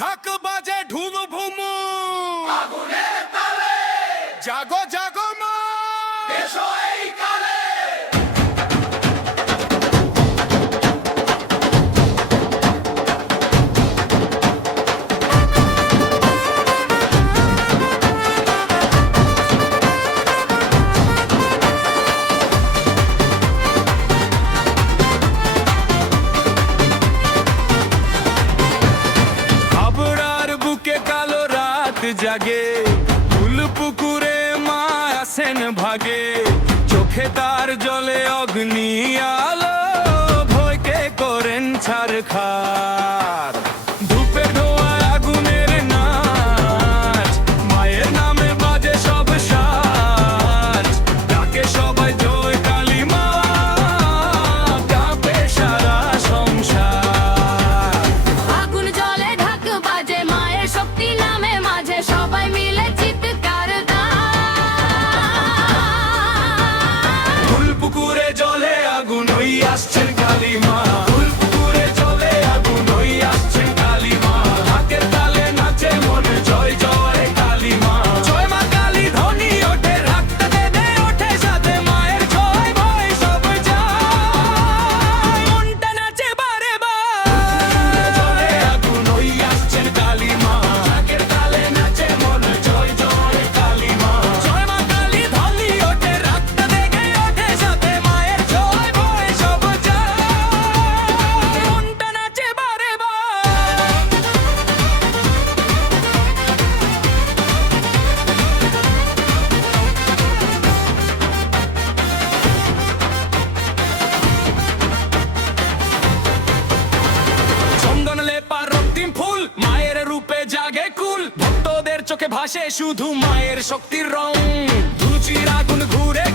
ঢাক বাজে ঢুম ভুমু, আগুনের তালে জাগো জাগো মা, এসো এই কালে। হাবড়ার বুকে কালো রাত জাগে, ফুল পুকুরে মা আসেন ভাগে, চোখে তার জলে অগ্নি আলো, ভয়কে করেন ছারখার। ধূপে ধোয়া আগুনের নাচ, মায়ের নামে বাজে সব সাজ, ডাকে সবাই জয় কালী মা, কাঁপে সারা সংসার। আগুন জ্বলে ঢাক বাজে মায়ের শক্তি নামে মাঝে সবাই মিলে চিৎকার দেয়। ফুল পুকুরে জলে আগুন হই আসছেন কালী মা, ফুল পুকুরে জলে আগুন হই আসছেন কালী মা, হাতের তালে নাচে মন জয় জয় কালী মা। জয় মা কালী ধ্বনি ওঠে, রাখতে দেবে ওঠে সাথে মায়ের জয় ভয় সব যায়, মনটা নাচে বারে বার। জলে আগুন হই আসছেন কালী মা, হাতের তালে নাচে মন জয় জয় কালী মা। জয় মা কালী ধ্বনি ওঠে, রাখতে দেবে ওঠে সাথে মায়ের জয় ভয় সব যায়, মনটা নাচে বারে বার। চন্দন লেপা রক্তিম ফুল, মায়ের রূপে জাগে কুল, ভক্তদের চোখে ভাসে শুধু মায়ের শক্তির রং। রুচির আগুন ঘুরে